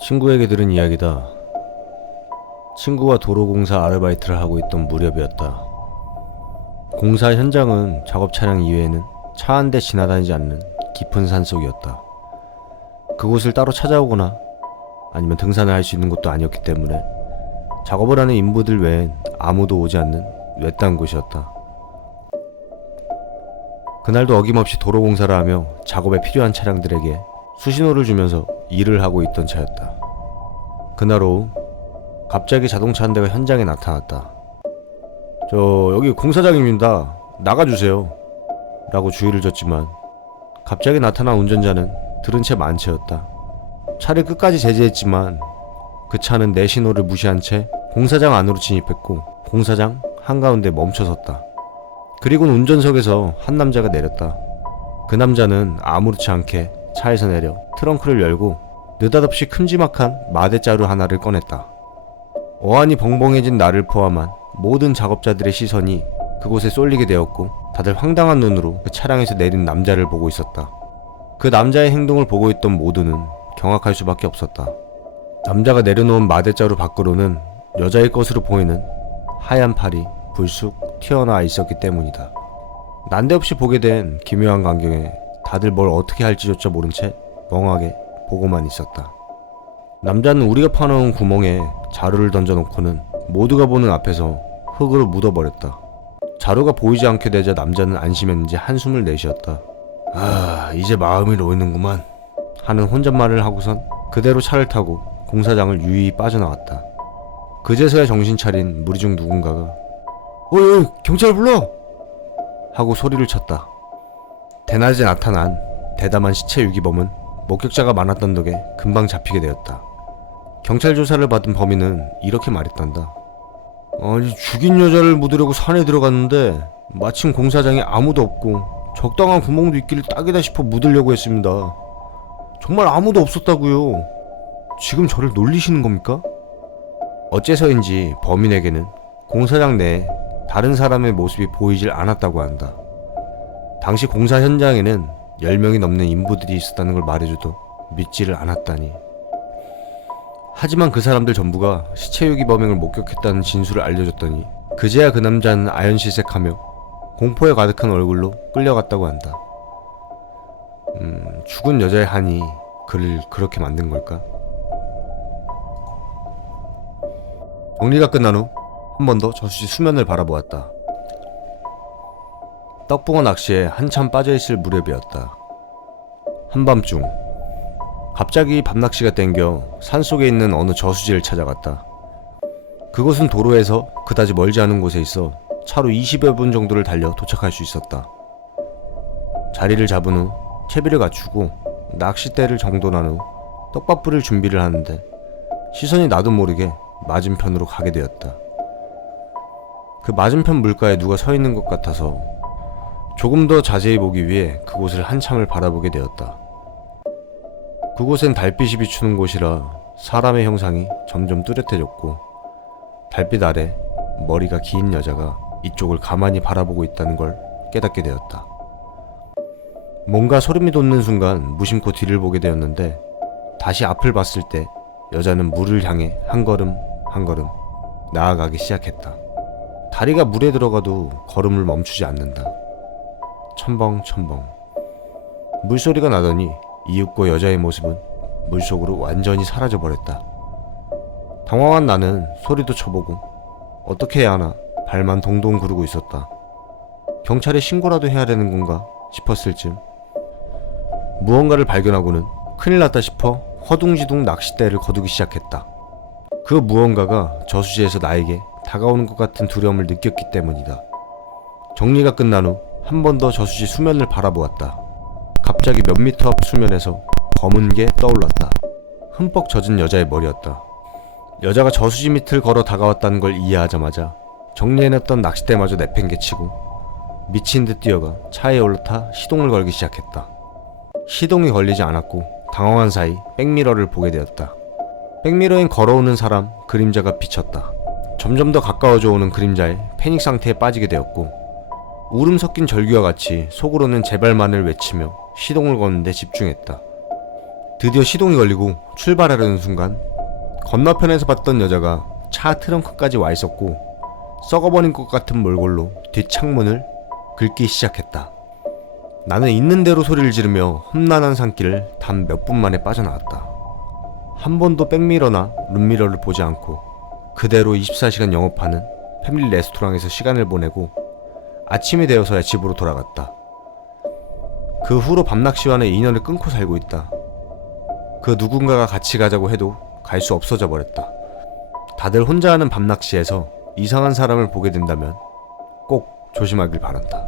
친구에게 들은 이야기다. 친구가 도로공사 아르바이트를 하고 있던 무렵이었다. 공사 현장은 작업 차량 이외에는 차 한 대 지나다니지 않는 깊은 산속이었다. 그곳을 따로 찾아오거나 아니면 등산을 할 수 있는 곳도 아니었기 때문에 작업을 하는 인부들 외엔 아무도 오지 않는 외딴 곳이었다. 그날도 어김없이 도로공사를 하며 작업에 필요한 차량들에게 수신호를 주면서 일을 하고 있던 차였다. 그날 오후 갑자기 자동차 한 대가 현장에 나타났다. 여기 공사장입니다. 나가주세요. 라고 주의를 줬지만 갑자기 나타난 운전자는 들은 채 만채였다. 차를 끝까지 제지했지만 그 차는 내 신호를 무시한 채 공사장 안으로 진입했고 공사장 한가운데 멈춰섰다. 그리고는 운전석에서 한 남자가 내렸다. 그 남자는 아무렇지 않게 차에서 내려 트렁크를 열고 느닷없이 큼지막한 마대자루 하나를 꺼냈다. 어안이 벙벙해진 나를 포함한 모든 작업자들의 시선이 그곳에 쏠리게 되었고 다들 황당한 눈으로 그 차량에서 내린 남자를 보고 있었다. 그 남자의 행동을 보고 있던 모두는 경악할 수밖에 없었다. 남자가 내려놓은 마대자루 밖으로는 여자의 것으로 보이는 하얀 팔이 불쑥 튀어나와 있었기 때문이다. 난데없이 보게 된 기묘한 광경에 다들 뭘 어떻게 할지조차 모른 채 멍하게 보고만 있었다. 남자는 우리가 파놓은 구멍에 자루를 던져놓고는 모두가 보는 앞에서 흙으로 묻어버렸다. 자루가 보이지 않게 되자 남자는 안심했는지 한숨을 내쉬었다. 이제 마음이 놓이는구만 하는 혼잣말을 하고선 그대로 차를 타고 공사장을 유유히 빠져나왔다. 그제서야 정신 차린 무리 중 누군가가 어이 경찰 불러! 하고 소리를 쳤다. 대낮에 나타난 대담한 시체 유기범은 목격자가 많았던 덕에 금방 잡히게 되었다. 경찰 조사를 받은 범인은 이렇게 말했단다. 죽인 여자를 묻으려고 산에 들어갔는데 마침 공사장에 아무도 없고 적당한 구멍도 있길래 딱이다 싶어 묻으려고 했습니다. 정말 아무도 없었다고요. 지금 저를 놀리시는 겁니까? 어째서인지 범인에게는 공사장 내에 다른 사람의 모습이 보이질 않았다고 한다. 당시 공사 현장에는 10명이 넘는 인부들이 있었다는 걸 말해줘도 믿지를 않았다니. 하지만 그 사람들 전부가 시체 유기 범행을 목격했다는 진술을 알려줬더니 그제야 그 남자는 아연실색하며 공포에 가득한 얼굴로 끌려갔다고 한다. 죽은 여자의 한이 그를 그렇게 만든 걸까? 정리가 끝난 후 한 번 더 저수지 수면을 바라보았다. 떡붕어 낚시에 한참 빠져있을 무렵이었다. 한밤중 갑자기 밤낚시가 땡겨 산속에 있는 어느 저수지를 찾아갔다. 그곳은 도로에서 그다지 멀지 않은 곳에 있어 차로 20여 분 정도를 달려 도착할 수 있었다. 자리를 잡은 후 채비를 갖추고 낚싯대를 정돈한 후 떡밥불을 준비를 하는데 시선이 나도 모르게 맞은편으로 가게 되었다. 그 맞은편 물가에 누가 서 있는 것 같아서 조금 더 자세히 보기 위해 그곳을 한참을 바라보게 되었다. 그곳엔 달빛이 비추는 곳이라 사람의 형상이 점점 뚜렷해졌고 달빛 아래 머리가 긴 여자가 이쪽을 가만히 바라보고 있다는 걸 깨닫게 되었다. 뭔가 소름이 돋는 순간 무심코 뒤를 보게 되었는데 다시 앞을 봤을 때 여자는 물을 향해 한 걸음 한 걸음 나아가기 시작했다. 다리가 물에 들어가도 걸음을 멈추지 않는다. 첨벙첨벙 물소리가 나더니 이윽고 여자의 모습은 물속으로 완전히 사라져버렸다. 당황한 나는 소리도 쳐보고 어떻게 해야 하나 발만 동동 구르고 있었다. 경찰에 신고라도 해야 되는 건가 싶었을 즈음 무언가를 발견하고는 큰일 났다 싶어 허둥지둥 낚싯대를 거두기 시작했다. 그 무언가가 저수지에서 나에게 다가오는 것 같은 두려움을 느꼈기 때문이다. 정리가 끝난 후 한 번 더 저수지 수면을 바라보았다. 갑자기 몇 미터 앞 수면에서 검은 게 떠올랐다. 흠뻑 젖은 여자의 머리였다. 여자가 저수지 밑을 걸어 다가왔다는 걸 이해하자마자 정리해놨던 낚싯대마저 내팽개치고 미친 듯 뛰어가 차에 올라타 시동을 걸기 시작했다. 시동이 걸리지 않았고 당황한 사이 백미러를 보게 되었다. 백미러엔 걸어오는 사람 그림자가 비쳤다. 점점 더 가까워져 오는 그림자에 패닉 상태에 빠지게 되었고 울음 섞인 절규와 같이 속으로는 제발만을 외치며 시동을 거는 데 집중했다. 드디어 시동이 걸리고 출발하려는 순간 건너편에서 봤던 여자가 차 트렁크까지 와 있었고 썩어버린 것 같은 몰골로 뒷창문을 긁기 시작했다. 나는 있는 대로 소리를 지르며 험난한 산길을 단 몇 분 만에 빠져나왔다. 한 번도 백미러나 룸미러를 보지 않고 그대로 24시간 영업하는 패밀리 레스토랑에서 시간을 보내고 아침이 되어서야 집으로 돌아갔다. 그 후로 밤낚시와는 인연을 끊고 살고 있다. 그 누군가가 같이 가자고 해도 갈 수 없어져 버렸다. 다들 혼자 하는 밤낚시에서 이상한 사람을 보게 된다면 꼭 조심하길 바란다.